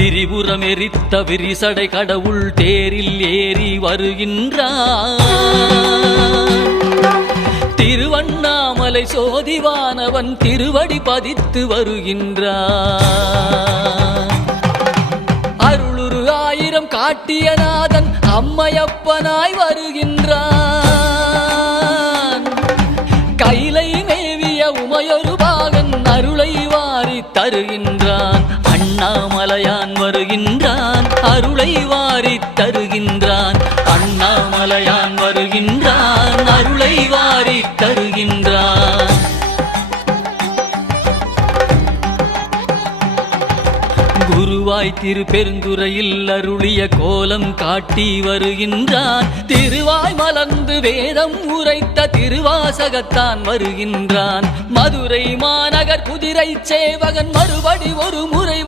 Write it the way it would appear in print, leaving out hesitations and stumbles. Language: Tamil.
திரிபுரம் எரித்த விரிசடை கடவுள் தேரில் ஏறி வருகின்றான். திருவண்ணாமலை சோதிவானவன் திருவடி பதித்து வருகின்றான். அருளுரு ஆயிரம் காட்டிய நாதன் அம்மையப்பனாய் வருகின்றான். கைலை மேவிய உமையொரு பாகன் அருளை வாரி தருகின்றான். அண்ணாமலையான் வருகின்றான், அருளை வாரி தருகின்றான். அண்ணாமலையான் வருகின்றான், அருளை வாரி தருகின்றான். குருவாய் திருப்பெருந்துறையில் அருளிய கோலம் காட்டி வருகின்றான். திருவாய் மலர்ந்து வேதம் உரைத்த திருவாசகத்தான் வருகின்றான். மதுரை மாநகர் குதிரை சேவகன் மறுபடி ஒரு முறை